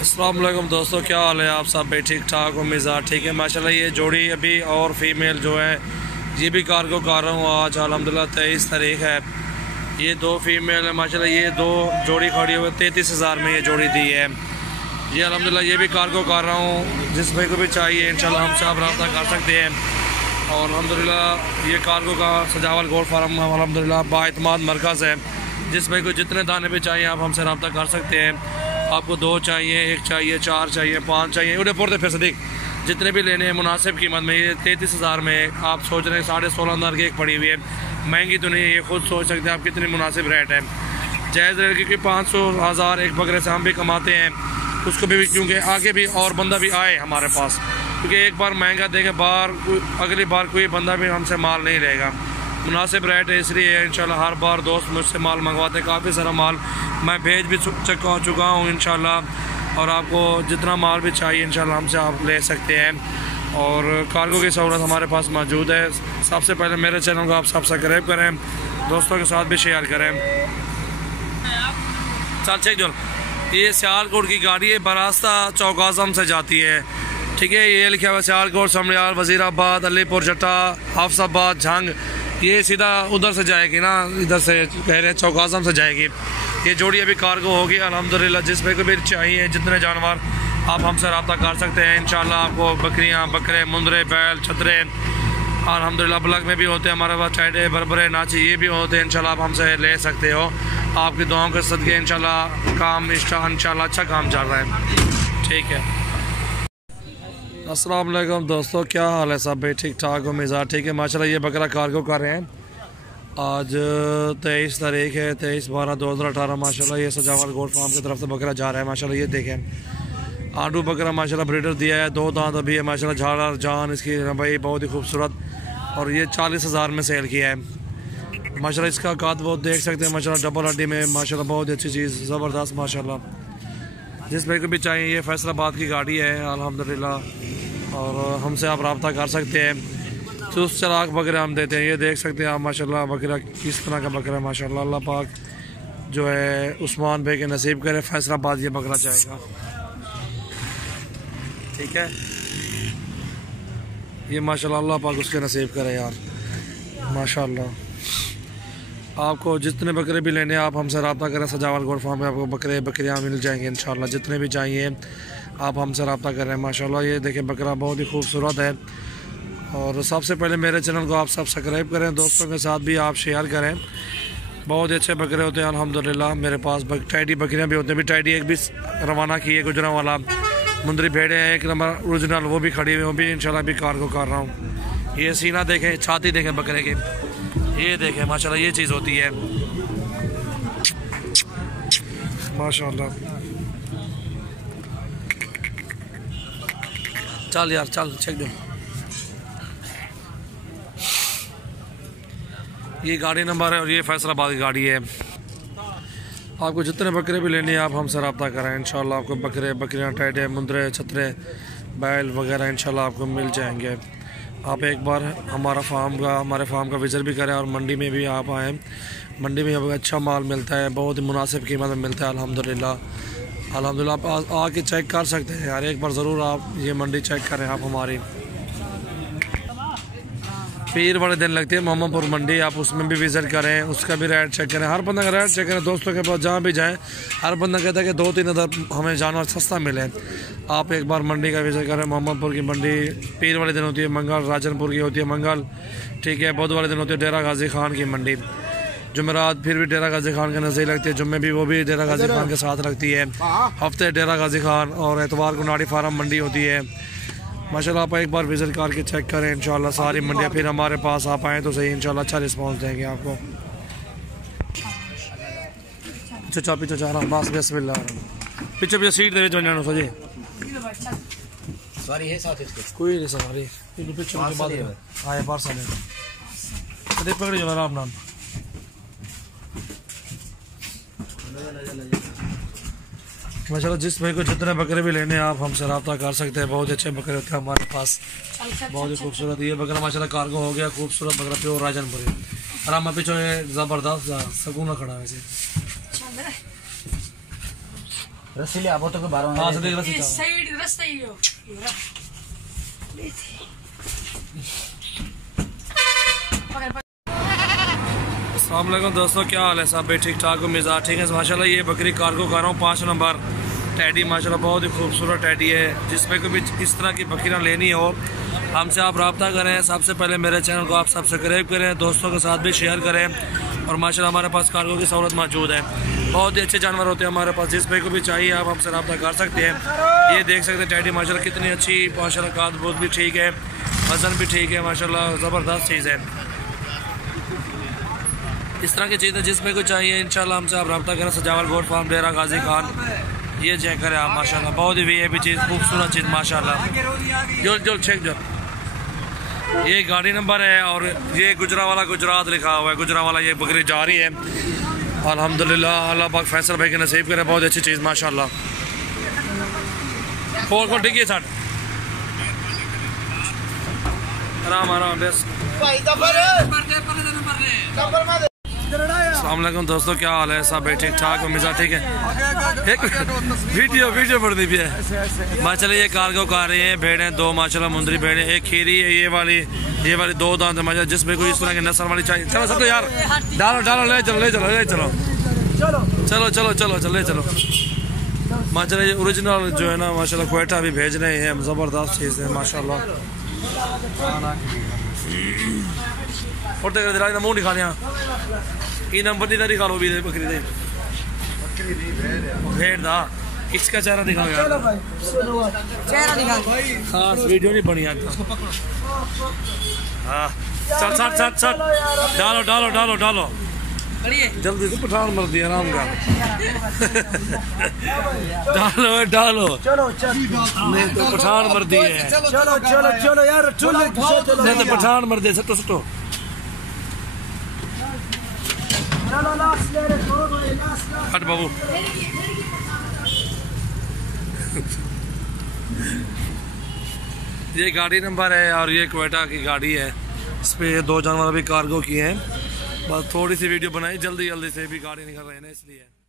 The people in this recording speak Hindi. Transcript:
अस्सलाम वालेकुम दोस्तों, क्या हाल है? आप सब भी ठीक ठाक हो? मिज़ाज ठीक है माशाल्लाह। ये जोड़ी अभी और फीमेल जो है ये भी कार्गो कर रहा हूँ आज अल्हम्दुलिल्लाह 23 तारीख है। ये दो फीमेल है माशाल्लाह। ये दो जोड़ी खड़ी हुई 33,000 में ये जोड़ी दी है। ये अल्हम्दुलिल्लाह ये भी कार्गो कर रहा हूँ। जिस भाई को भी चाहिए इंशाल्लाह हमसे आप रब्ता कर सकते हैं। और अल्हम्दुलिल्लाह ये कार्गो का सजावल गोल्ड फार्म अल्हम्दुलिल्लाह बाइतमाद मरकज़ है। जिस भाई को जितने दाने भी चाहिए आप हमसे रब्ता कर सकते हैं। आपको 2 चाहिए, 1 चाहिए, 4 चाहिए, 5 चाहिए, उन्हें पुरते फिर सदीक जितने भी लेने हैं मुनासिब कीमत में। ये 33,000 में आप सोच रहे हैं 16,500 की एक पड़ी हुई है। महंगी तो नहीं है, ये खुद सोच सकते हैं आप कितनी मुनासिब रेट है। जायज़ रेट क्योंकि 500,000 एक बकरे से हम भी कमाते हैं उसको भी क्योंकि आगे भी और बंदा भी आए हमारे पास, क्योंकि एक बार महंगा देंगे बार अगली बार कोई बंदा भी हमसे माल नहीं लेगा। मुनासिब रेट है इसलिए इंशाल्लाह हर बार दोस्त मुझसे माल मंगवाते हैं। काफ़ी सारा माल मैं भेज भी चुका हूँ इंशाल्लाह। और आपको जितना माल भी चाहिए इंशाल्लाह हमसे आप ले सकते हैं। और कार्गो की सहूलत हमारे पास मौजूद है। सबसे पहले मेरे चैनल को आप सब्सक्राइब करें, दोस्तों के साथ भी शेयर करें। चल चेक जो ये सियालकोट की गाड़ी है, बरास्ता चौक आज़म से जाती है, ठीक है। ये लिखा हुआ सियालकोट, समड़ियाल, वज़ीराबाद, अलीपुर जट्टा, हाफसाबाद, झंग। ये सीधा उधर से जाएगी ना, इधर से कह रहे हैं चौक आज़म से जाएगी। ये जोड़ी अभी कार्गो होगी अल्हम्दुलिल्लाह। जिस पे को भी चाहिए जितने जानवर आप हमसे रब्ता कर सकते हैं इंशाल्लाह। आपको बकरियां, बकरे, मुंदरे, बैल, छतरे अल्हम्दुलिल्लाह ब्लॉक में भी होते हैं हमारे पास। टाइडे, बरबरे, नाची ये भी होते हैं इंशाल्लाह। आप हमसे ले सकते हो। आपकी दुआओं के सदके इंशाल्लाह काम इंशाल्लाह अच्छा काम चल रहा है, ठीक है। अस्सलाम वालेकुम दोस्तों, क्या हाल है? सब भी ठीक ठाक हो? मिज़ाज ठीक है माशाल्लाह। ये बकरा कार्गो कर रहे हैं आज 23 तारीख है, 23/12/2018 माशाल्लाह। ये सजावल गोल्ड फार्म की तरफ से बकरा जा रहा है माशाल्लाह। ये देखें आंडू बकरा माशाल्लाह ब्रीडर दिया है, 2 दांत अभी है माशाल्लाह। झाड़ जान इसकी भाई बहुत ही खूबसूरत। और ये 40,000 में सेल किया है माशाल्लाह। इसका काद वो देख सकते हैं माशाल्लाह, डबल हड्डी में माशाल्लाह, बहुत ही अच्छी चीज़, ज़बरदस्त माशाल्लाह। जिस भाई को भी चाहिए ये फैसलाबाद की गाड़ी है अल्हम्दुलिल्लाह। और हमसे आप रब्ता कर सकते हैं। चुस्त चलाक बकरे हम देते हैं। ये देख सकते हैं आप माशाल्लाह बकरा किस तरह का बकरा है माशाल्लाह। अल्लाह पाक जो है उस्मान भाई के नसीब करे, फैसलाबाद ये बकरा जाएगा, ठीक है। ये माशाल्लाह अल्लाह पाक उसके नसीब करे यार माशाल्लाह। आपको जितने बकरे भी लेने आप हमसे रब्ता करें। सजावल गोल्ड फार्म में आपको बकरे बकरियाँ मिल जाएंगे इंशाल्लाह। जितने भी चाहिए आप हमसे रब्ता करें माशाल्लाह। ये देखें बकरा बहुत ही खूबसूरत है। और सबसे पहले मेरे चैनल को आप सब्सक्राइब करें, दोस्तों के साथ भी आप शेयर करें। बहुत अच्छे बकरे होते हैं अल्हम्दुलिल्लाह। मेरे पास टाइडी बकरियाँ भी होती हैं। अभी टाइडी एक भी रवाना की है, गुजरांवाला मुंदरी भेड़े हैं 1 नंबर ओरिजिनल, वो भी खड़ी हुई, वो भी इंशाल्लाह भी कार्गो कर रहा हूँ। ये सीना देखें, छाती देखें बकरे की, ये देखें माशाल्लाह। ये चीज़ होती है माशाल्लाह। चल यार चल चेक दो। ये गाड़ी नंबर है और ये फैसलाबाद की गाड़ी है। आपको जितने बकरे भी लेने हैं आप हमसे रब्ता करें इंशाल्लाह। आपको बकरे बकरियाँ, टाइडे, मुंदरे, छतरे, बैल वगैरह इंशाल्लाह आपको मिल जाएंगे। आप एक बार हमारे फार्म का विज़िट भी करें और मंडी में भी आप आएँ। मंडी में अच्छा माल मिलता है, बहुत ही मुनासिब कीमत में मिलता है अल्हम्दुलिल्लाह। अल्हम्दुलिल्लाह आप आके चेक कर सकते हैं यार। एक बार ज़रूर आप ये मंडी चेक करें आप हमारी। पीर वाले दिन लगती है मोहम्मदपुर मंडी, आप उसमें भी विज़िट करें, उसका भी रेट चेक करें। हर बंदा का रेट चेक करें। दोस्तों के पास जहाँ भी जाएं हर बंदा कहता है कि 2-3 हज़ार हमें जानवर सस्ता मिले। आप एक बार मंडी का विज़िट करें। मोहम्मदपुर की मंडी पीर वाले दिन होती है मंगल, राजनपुर की होती है मंगल, ठीक है। बुध वाले दिन होती है डेरा गाजी खान की मंडी। जुमेरात फिर भी डेरा गाजी खान के नज़दीक लगती है। जुम्मे भी वो भी डेरा गाजी खान के साथ लगती है। हफ्ते डेरा गाजी खान और एतवार को नाड़ी फार्म मंडी होती है माशाल्लाह। आप एक बार विज़िट करके चेक करें इंशाल्लाह सारी मंडियाँ। फिर हमारे पास आप आएँ तो सही इंशाल्लाह अच्छा रिस्पांस देंगे आपको। पीछे पीछे जा रहा बस बिस्मिल्लाह। पीछे पीछे सीट दे वञो सजे सॉरी है साथ इसके कोई नहीं सवारी पीछे बाद आए पार साले अरे पकड़ जो आराम नाम माशाल्लाह। जिस भाई को जितने बकरे भी लेने आप हमसे रब्ता कर सकते हैं। बहुत अच्छे बकरे होते हैं हमारे पास, बहुत ही खूबसूरत। ये बकरा माशाल्लाह कार्गो हो गया, खूबसूरत बकरा प्योर राजनपुरी। आराम पीछे ज़बरदस्त सकून खड़ा है वैसे। रस्सी ले आबो तो के बारो हां से देख रस्सी इस साइड रास्ता ही हो। अस्सलाम वालेकुम दोस्तों, क्या हाल है सब भाई? ठीक ठाक हो? मिजाज ठीक है माशाल्लाह। ये बकरी कार्गो कर रहा हूँ 5 नंबर टैडी, माशाल्लाह बहुत ही खूबसूरत टैडी है। जिसमें कोई भी इस तरह की बकरियाँ लेनी हो हमसे आप रब्ता करें। सबसे पहले मेरे चैनल को आप सब्सक्राइब करें, दोस्तों के साथ भी शेयर करें। और माशाल्लाह हमारे पास कार्गो की सहूलत मौजूद है। बहुत ही अच्छे जानवर होते हैं हमारे पास, जिस पे को भी चाहिए आप हमसे रब्ता कर सकते हैं। ये देख सकते हैं टैडी माशाल्लाह कितनी अच्छी, माशाल्लाह काद बहुत भी ठीक है, वजन भी ठीक है, माशाल्लाह ज़बरदस्त चीज़ है। इस तरह की चीज़ें जिसमें को चाहिए इंशाल्लाह हमसे आप रब्ता करें। सजावल गोट फार्म डेरा गाजी खान, ये चेक करें आप माशाल्लाह बहुत ही वीआईपी चीज़, खूबसूरत चीज़ माशाल्लाह। जो चेक जो ये गाड़ी नंबर है और ये गुजरावाला गुजरात लिखा हुआ है। गुजरावाला ये बकरी जा रही है अल्हम्दुलिल्लाह। अल्लाह पाक फैसल भाई के नसीब करे, बहुत अच्छी चीज़ माशाल्लाह। खोल डिग्गी सट आराम आराम बस। अस्सलाम वालेकुम दोस्तों, क्या हाल है सब भाई? ठीक ठाक हो? मिजाज ठीक है? एक वीडियो बढ़ती भी है माशाल्लाह। ये कार्गो कर रहे हैं भेड़ें दो माशाल्लाह, मुंदरी भेड़ें, एक खीरी है, ये वाली 2 दांत है माशाल्लाह। जिसमें कोई इस तरह की नस्ल वाली चाहिए चलो सब यार डालो ले चलो माशाल्लाह। ये ओरिजिनल जो है ना माशाल्लाह क्वेटा भी भेज रहे हैं, ज़बरदस्त चीज़ है माशाल्लाह। और तो दिला मुँह दिखा लिया ये नंबर दी दिखा लो भी बकरी दे भेड़ दा इसका चेहरा दिखाओ यार, चेहरा दिखा खास वीडियो नहीं बनी आज। हाँ चल डालो जल्दी से पठान मर दिया आराम का। डालो नहीं तो पठान मर दिए, चलो यार नहीं तो पठान मर दिए। सटो हट बाबू। ये गाड़ी नंबर है और ये क्वेटा की गाड़ी है। इस पे 2 जानवर अभी कार्गो किए हैं। बस थोड़ी सी वीडियो बनाई, जल्दी से भी गाड़ी निकल रहे हैं ना इसलिए।